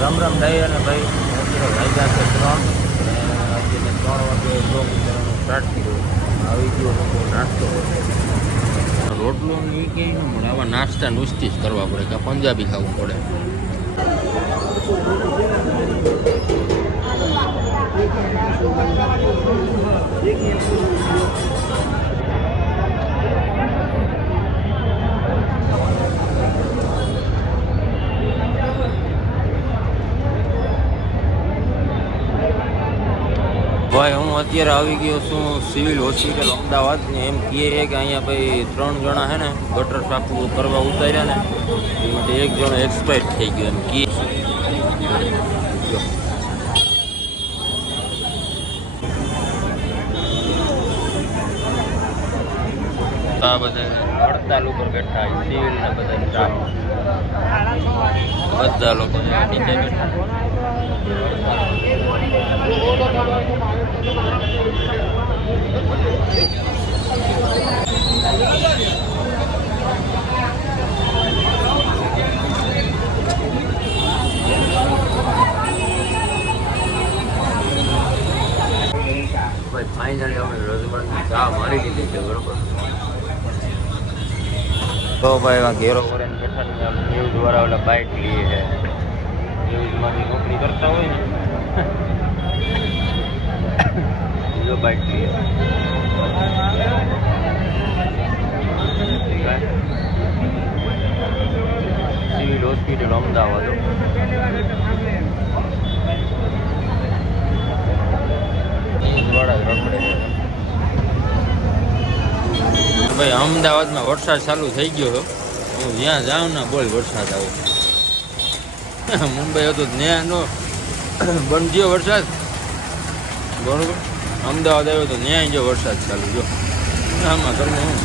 રામ રામ ડાયર અને ભાઈ અત્યારે વાગ્યા છે 3 અને અત્યારે 3 વાગે બ્લોગ કરવાનું સ્ટાર્ટ કર્યું. આવી ગયો લોકો નાસ્તો રોટલો ને એ ક્યાંય ન મળે. આવા નાસ્તા નુસ્તી જ કરવા પડે કે પંજાબી ખાવું પડે. ભાઈ હું અત્યારે આવી ગયો છું સિવિલ હોસ્પિટલ અમદાવાદ ને. એમ કહે છે કે અહીંયા ભાઈ 3 જણા છે ને ગટર સાફ કરવા ઉતાર્યા ને એમાંથી 1 જણો એક્સપાયર થઈ ગયો એમ કહે. આ બધા હડતાલ ઉપર બેઠા સિવિલ ને બધા સ્ટાફ બધા લોકો નીચે બેઠા. ભાઈ ફાઇનલી અમે રજવાડની ચા મારી લીધી છે બરોબર. તો ભાઈ આ ઘેરો કરીને બેઠા ને ન્યૂઝ દ્વારા ઓલા બાઇક લઈએ છે. ન્યૂઝમાંથી નોકરી કરતા હોય ને બીજો બાઇક લઈએ. Civil hospital Ahmedabad. ભાઈ અમદાવાદમાં વરસાદ ચાલુ થઈ ગયો હતો. હું જ્યાં જાઉં ને બોલ વરસાદ આવે. મુંબઈ હતું ત્યાં નો બંધ ગયો વરસાદ બરોબર. અમદાવાદ આવ્યો તો ત્યાં જો વરસાદ ચાલુ. જો આમાં ઘરમાં હું